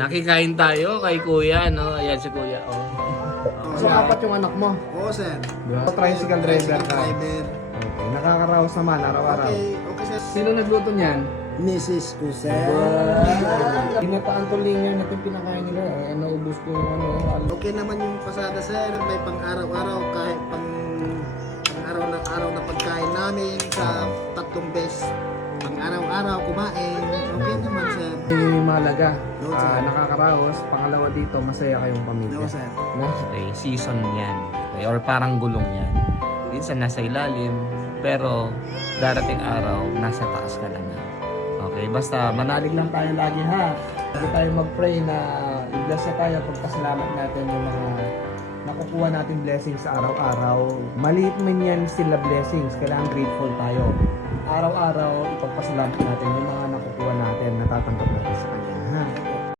nakikain tayo kay kuya, no? Ayan si kuya, oh. So, apat yung anak mo? Oo, sir. Tricycle driver ka? Driver. Okay. Nakakaraos naman araw-araw? Okay, sir. Sino nagluto niyan? Mrs. ko, sir. Ginataan tulingan na itong pinakain nila. Naubos ko yung Okay naman yung pasada, sir. May pang araw-araw, kahit pang araw na pagkain namin sa 3 beses. Pang araw-araw kumain. Okay naman, sir. Malaga. No, sir. Nakakaraos. Pangalawa dito, masaya kayong pamilya. No, sir. No? Okay, season yan. Okay, or parang gulong yan. Minsan nasa ilalim, pero darating araw, nasa taas ka lang. Okay, basta manalig lang tayo lagi ha. Lagi tayo mag-pray na i-bless na tayo, pagpasalamat natin yung mga nakukuha natin blessings sa araw-araw. Maliit man yan sila blessings, kailangan grateful tayo. Araw-araw, ipagpasalamat natin yung mga nakukuha natin, natatanggap natin